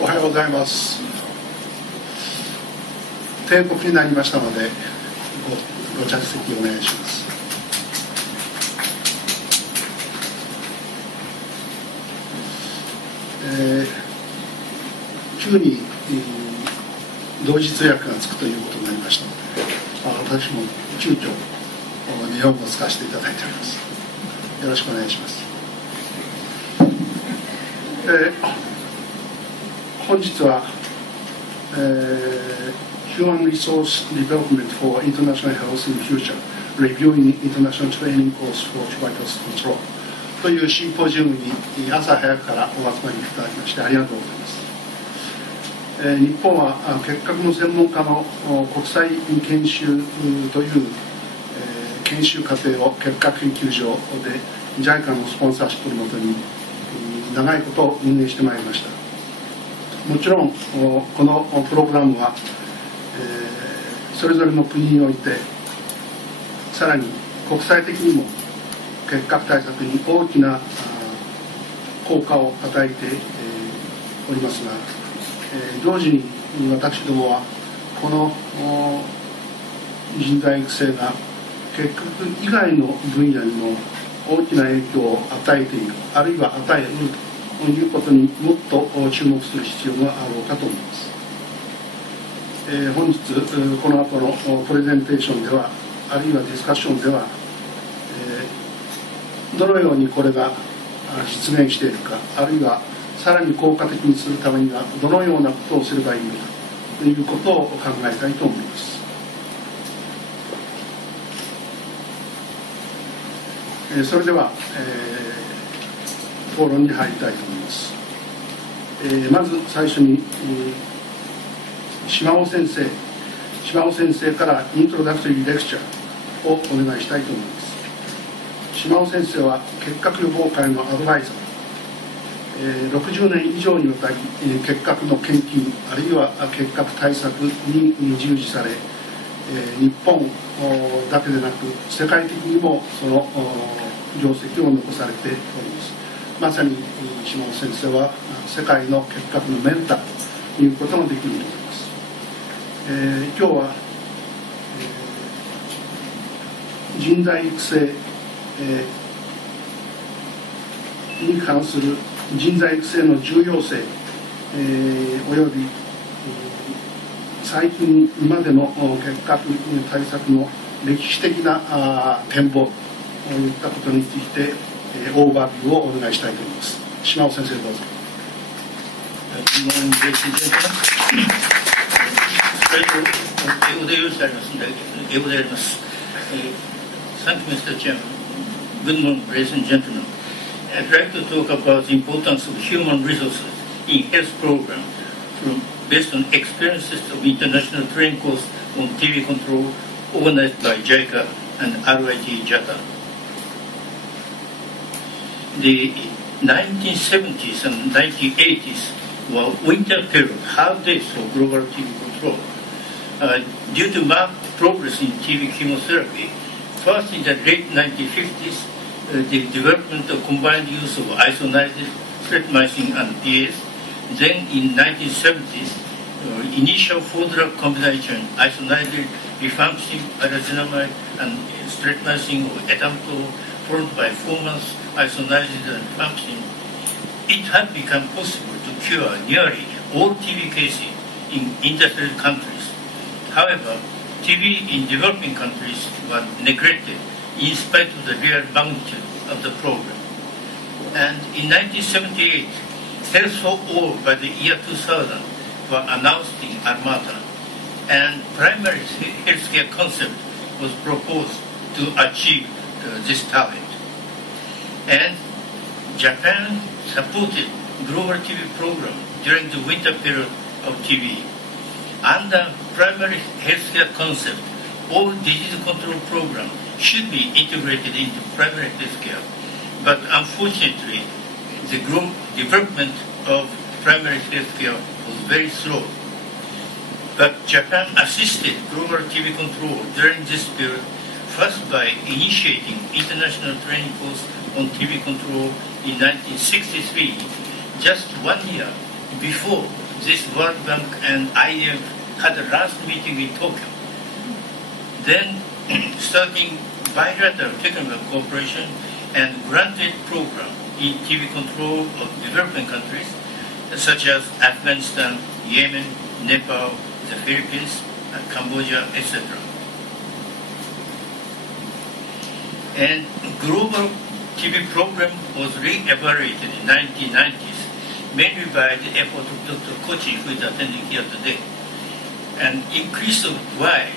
おはようございます。定刻になりましたので ご着席お願いします。急に同時通訳がつくということになりましたので、私も急遽日本語を使わせていただいております。よろしくお願いします。本日は、Human Resource Development for International Health in Future Reviewing International Training Course for Tuberculosis Control というシンポジウムに朝早くからお集まりいただきましてありがとうございます。日本は結核の専門家の国際研修という、研修課程を結核研究所で JICA のスポンサーシップのもとに長いこと運営してまいりました。もちろんこのプログラムは、それぞれの国においてさらに国際的にも結核対策に大きな効果を与えておりますが、同時に私どもはこの人材育成が結核以外の分野にも大きな影響を与えている、あるいは与えうるということにもっと注目する必要があろうかと思います。本日この後のプレゼンテーションでは、あるいはディスカッションでは、どのようにこれが実現しているか、あるいはさらに効果的にするためにはどのようなことをすればいいのかということを考えたいと思います。それでは、討論に入りたいと思います。まず最初に、島尾先生からイントロダクトリーレクチャーをお願いしたいと思います。島尾先生は結核予防会のアドバイザー、60年以上にわたり結核の研究あるいは結核対策に従事され、日本だけでなく世界的にもその業績を残されております。まさに島尾先生は世界の結核のメンターということができると思います。今日は、人材育成、に関する人材育成の重要性、および最近までの結核対策の歴史的な展望といったことについてオーバービューをお願いしたいと思います。島尾先生どうぞ。英語で用意してありますので英語でやります。Thank you, Mr. Chairman. Good morning, ladies and gentlemen. I'd like to talk about the importance of human resources in health programs based on experiences of international training course on TB control organized by JICA and RIT Japan. The 1970s and 1980s were winter period, hard days for global TB control. Due to marked progress in TB chemotherapy, first in the late 1950s, the development of combined use of isoniazid, streptomycin, and PS. Then in 1970s, initial four-drug combination isoniazid, rifampicin, pyrazinamide, and streptomycin or ethamptol, followed by 4 months isoniazid and rifampicin. It had become possible to cure nearly all TB cases in industrial countries. However, TB in developing countries was neglected in spite of the real magnitude of the problem. And in 1978, Health for All by the year 2000 were announced in Almata, and primary healthcare concept was proposed to achieve this target. And Japan supported global TB program during the winter period of TB. Under primary healthcare concept, all disease control programs should be integrated into primary healthcare. But unfortunately, the development of primary healthcare was very slow. But Japan assisted global TB control during this period, first by initiating international training course on TB control in 1963, just 1 year before this, World Bank and IMF had a last meeting in Tokyo. Then, starting bilateral technical cooperation and granted program in TB control of developing countries, such as Afghanistan, Yemen, Nepal, the Philippines, Cambodia, etc. And global TB program was re-evaluated in 1990s, mainly by the effort of Dr. Kochi, who is attending here today. And increase of why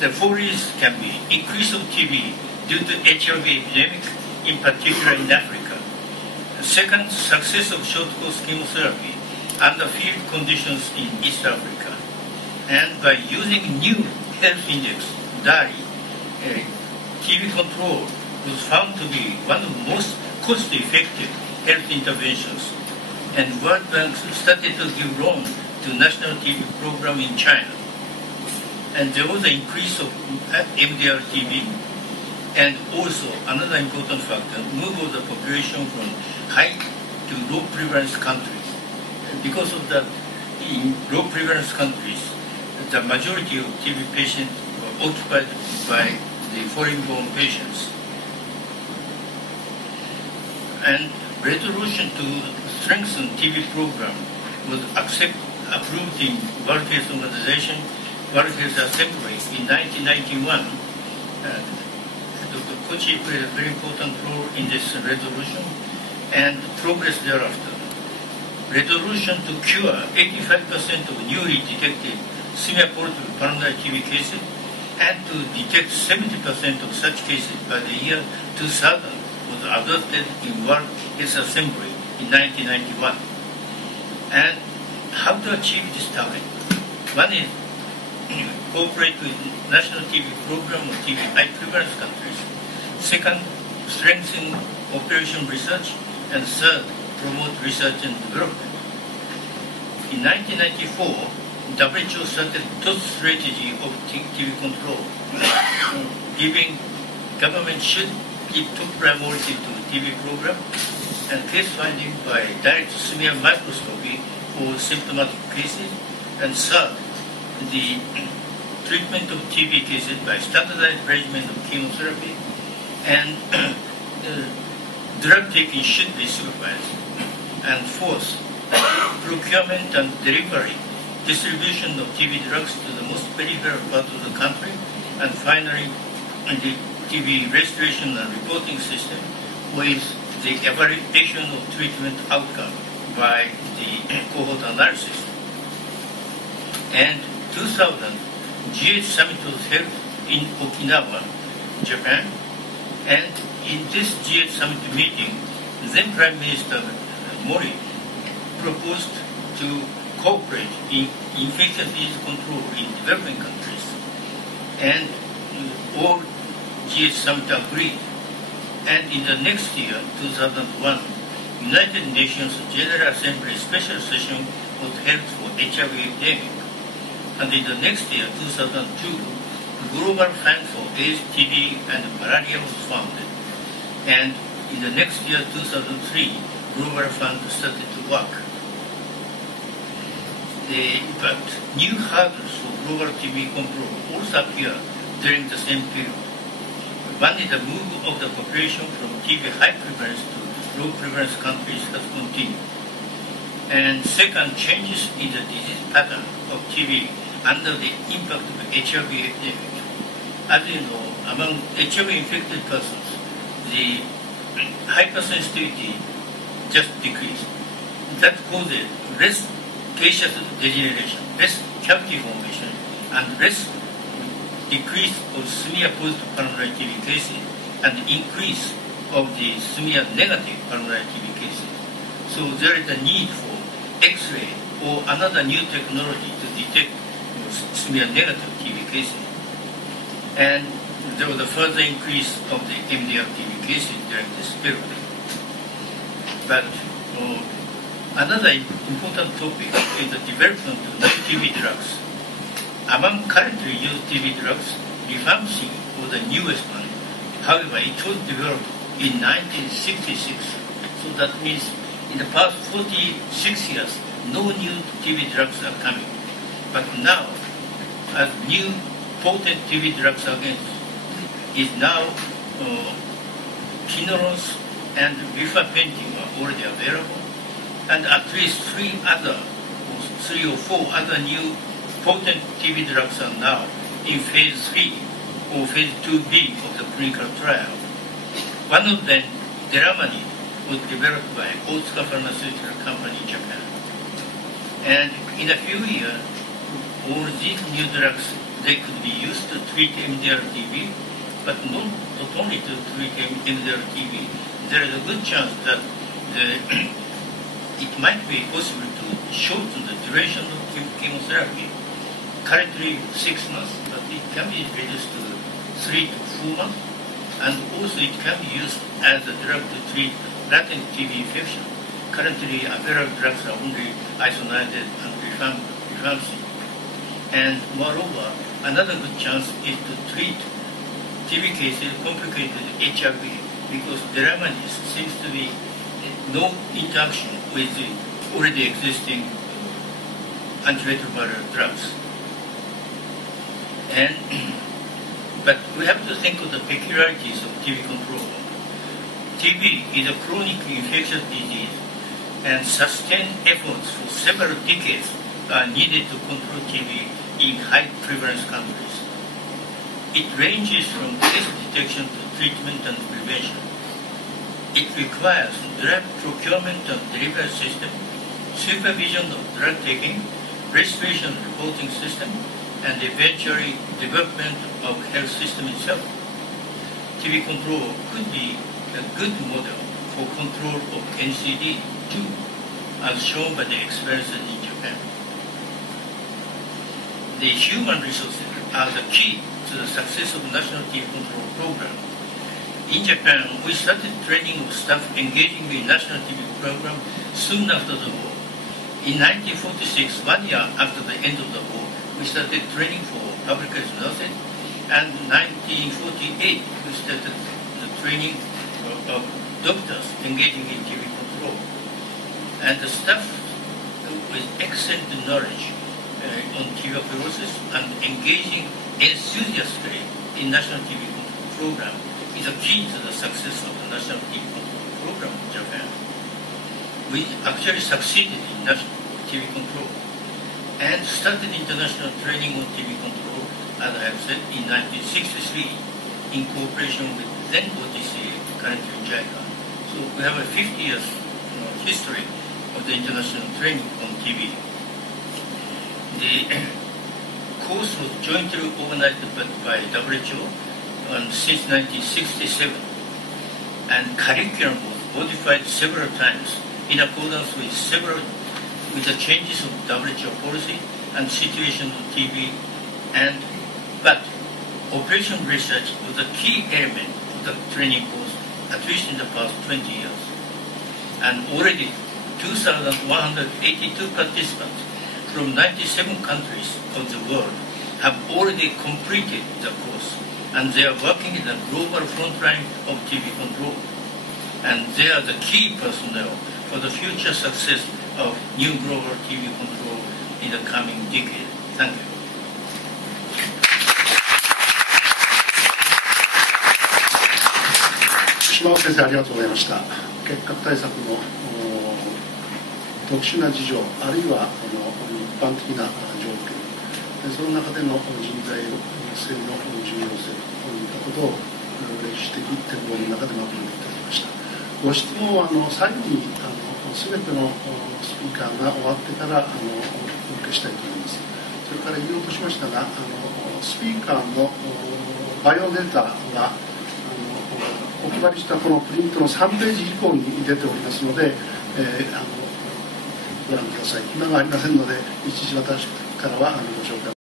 the forests can be increase of TB due to HIV epidemic, in particular in Africa. Second, success of short-course chemotherapy under field conditions in East Africa. And by using new health index, DARI, TB control was found to be one of the most cost-effective health interventions. And World Bank started to give loan to national TB program in China. And there was an increase of MDR TB. And also, another important factor, move of the population from high to low prevalence countries. Because of that, in low prevalence countries, the majority of TB patients were occupied by the foreign-born patients. And resolution to strengthen TB program was approved in World Health Organization, World Health Assembly in 1991. Dr. Kochi played a very important role in this resolution and progress thereafter. Resolution to cure 85% of newly detected smear-positive pulmonary TB cases and to detect 70% of such cases by the year 2000 was adopted in World Health Assembly in 1991. And how to achieve this target? One is cooperate with national TB program of TB high prevalence countries. Second, strengthen operation research. And third, promote research and development. In 1994, WHO started TOS strategy of TB control, giving government should give top priority to TB program and case finding by direct smear microscopy for symptomatic cases, and third, the treatment of TB cases by standardized regimen of chemotherapy, and drug taking should be supervised. And fourth, procurement and delivery, distribution of TB drugs to the most peripheral part of the country, and finally, the TB restoration and reporting system with the evaluation of treatment outcome by the cohort analysis. And 2000, GH Summit was held in Okinawa, Japan, and in this GH Summit meeting, then Prime Minister Mori proposed to cooperate in infectious disease control in developing countries. And all GH Summit agreed. And in the next year, 2001, United Nations General Assembly special session was held for HIV epidemic. And in the next year, 2002, Global Fund for AIDS, TB, and Malaria was founded. And in the next year, 2003, Global Fund started to work. But new hurdles for global TB control also appear during the same period. One is the move of the population from TB high prevalence to low prevalence countries has continued. And second, changes in the disease pattern of TB under the impact of HIV epidemic. As you know, among HIV-infected persons, the hypersensitivity just decreased. That causes less caseous degeneration, less cavity formation, and less decrease of smear-positive pulmonary TB cases, and increase of the smear-negative pulmonary TB cases. So there is a need for X-ray or another new technology to detect smear-negative TB cases. And there was a further increase of the MDR TB cases during this period. But another important topic is the development of new TB drugs. Among currently used TB drugs, rifampicin was the newest one. However, it was developed in 1966. So that means in the past 46 years, no new TB drugs are coming. But now, as new potent TB drugs against is now Kinolons and Bifapentine are already available, and at least three or four other new potent TB drugs are now in phase 3 or phase 2B of the clinical trial. One of them, Deramani, was developed by Otsuka Pharmaceutical Company in Japan. And in a few years, all these new drugs, they could be used to treat MDR TB, but not only to treat MDR TB. There is a good chance that it might be possible to shorten the duration of chemotherapy. Currently 6 months, but it can be reduced to 3 to 4 months. And also it can be used as a drug to treat latent TB infection. Currently available drugs are only isoniazid and rifampicin. And moreover, another good chance is to treat TB cases complicated with HIV, because Deramani seems to be no interaction with the already existing antiretroviral drugs. But we have to think of the peculiarities of TB control. TB is a chronic infectious disease, and sustained efforts for several decades are needed to control TB in high prevalence countries. It ranges from case detection to treatment and prevention. It requires drug procurement and delivery system, supervision of drug taking, registration reporting system, and eventually development of health system itself. TB control could be a good model for control of NCD too, as shown by the experiences in Japan. The human resources are the key to the success of national TB control program. In Japan, we started training of staff engaging with national TB program soon after the war. In 1946, 1 year after the end of the war, we started training for public health nurses, and in 1948 we started the training of doctors engaging in TB control. And the staff with excellent knowledge on tuberculosis and engaging enthusiastically in national TB control program is a key to the success of the national TB control program in Japan. We actually succeeded in national TB control and started international training on TB control, as I have said, in 1963 in cooperation with then OTC, currently JICA. So we have a 50 years history of the international training on TB. The course was jointly organized by WHO since 1967, and curriculum was modified several times in accordance with the changes of WHO policy and situation of TB, but operation research was a key element of the training course, at least in the past 20 years. And already 2,182 participants from 97 countries of the world have already completed the course, and they are working in the global frontline of TB control. And they are the key personnel for the future success of new global TB control in the coming decade. Thank you. 島尾先生、ありがとうございました。結核対策の特殊な事情、あるいは一般的な条件、その中での人材性の重要性といったことを歴史的展望の中でまとめていただきました。ご質問は最後にすべてのスピーカーが終わってからお受けしたいと思います。それから言おうとしましたが、スピーカーのバイオデータがお配りしたこのプリントの3ページ以降に出ておりますので、ご覧ください。暇がありませんので、一時私からはご紹介